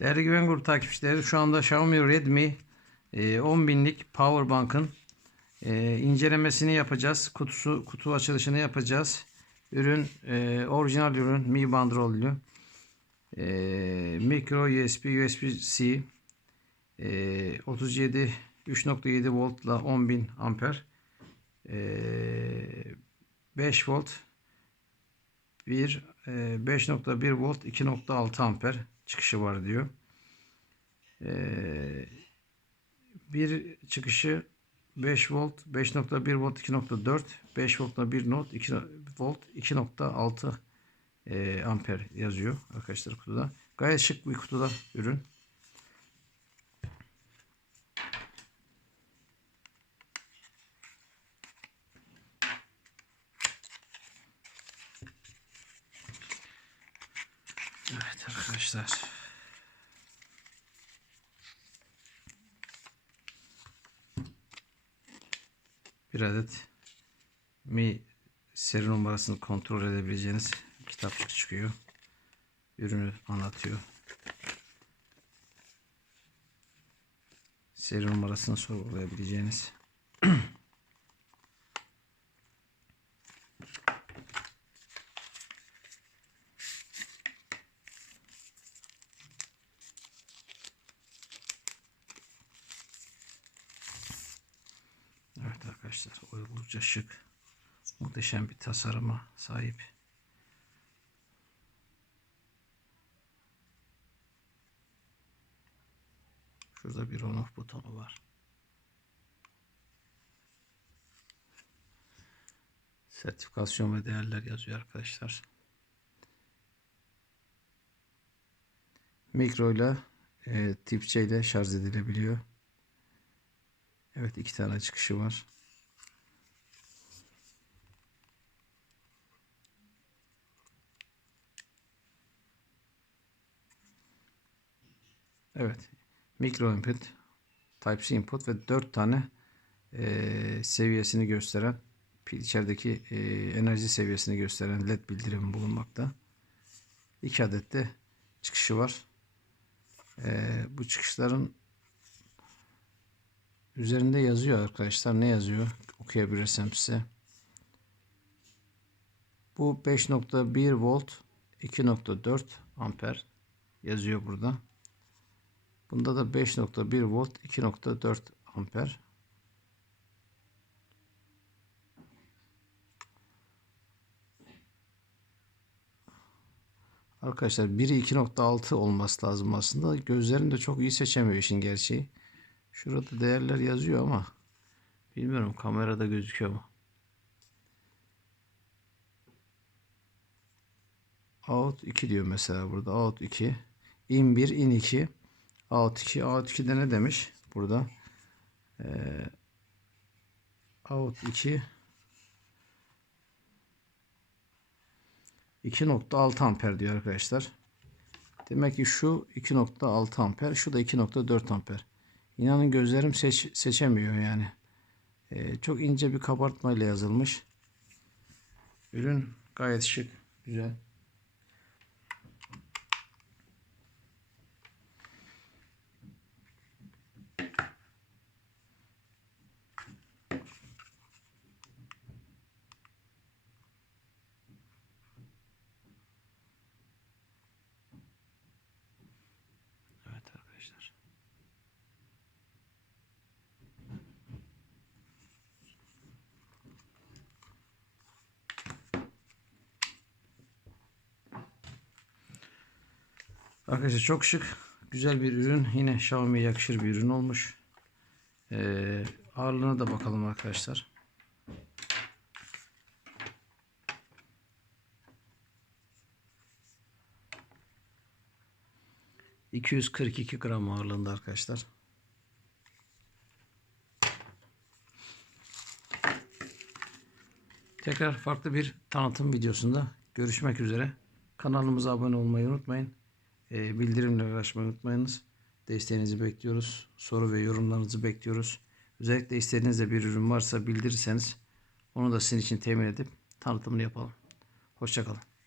Değerli Güven Grup takipçileri şu anda Xiaomi Redmi e, 10 binlik Power Bank'ın e, incelemesini yapacağız. Kutusu kutu açılışını yapacağız. Ürün e, orijinal ürün Mi bandrollü. E, micro USB USB-C e, 37 3.7 voltla 10.000 amper e, 5 volt 1 e, 5.1 volt 2.6 amper çıkışı var diyor. E, bir çıkışı 5 volt 5.1 volt 2.4 5 voltla 1 not 2 volt 2.6 e, amper yazıyor arkadaşlar kutuda. Gayet şık bir kutuda ürün. Evet arkadaşlar. Bir adet Mi seri numarasını kontrol edebileceğiniz kitapçık çıkıyor. Ürünü anlatıyor. Seri numarasını sorgulayabileceğiniz. Evet arkadaşlar oldukça şık. Muhteşem bir tasarıma sahip. Şurada bir on off butonu var. Sertifikasyon ve değerler yazıyor arkadaşlar. Mikro ile e, tip C ile şarj edilebiliyor. Evet iki tane çıkışı var. Evet. Mikro input, Type-C input ve 4 tane e, seviyesini gösteren içerideki e, enerji seviyesini gösteren led bildirimi bulunmakta. 2 adet de çıkışı var. E, bu çıkışların üzerinde yazıyor arkadaşlar. Ne yazıyor? Okuyabilirsem size. Bu 5.1 volt 2.4 amper yazıyor burada. Bunda da 5.1 volt 2.4 amper. Arkadaşlar biri 2.6 olması lazım aslında. Gözlerim de çok iyi seçemiyor işin gerçeği. Şurada değerler yazıyor ama bilmiyorum kamerada gözüküyor mu? Out 2 diyor mesela burada. Out 2. In 1, in 2. Out 2. Out 2'de ne demiş? Burada. Ee, out 2. 2.6 amper diyor arkadaşlar. Demek ki şu 2.6 amper. Şu da 2.4 amper. İnanın gözlerim seç, seçemiyor yani. Ee, çok ince bir kabartmayla yazılmış. Ürün gayet şık. Güzel. Evet arkadaşlar. Arkadaşlar çok şık. Güzel bir ürün. Yine Xiaomi'ye yakışır bir ürün olmuş. Ee, ağırlığına da bakalım arkadaşlar. ...242 gram ağırlığında arkadaşlar. Tekrar farklı bir tanıtım videosunda görüşmek üzere. Kanalımıza abone olmayı unutmayın. E, bildirimleri açmayı unutmayınız. Desteğinizi bekliyoruz. Soru ve yorumlarınızı bekliyoruz. Özellikle istediğinizde bir ürün varsa bildirirseniz onu da sizin için temin edip tanıtımını yapalım. Hoşçakalın.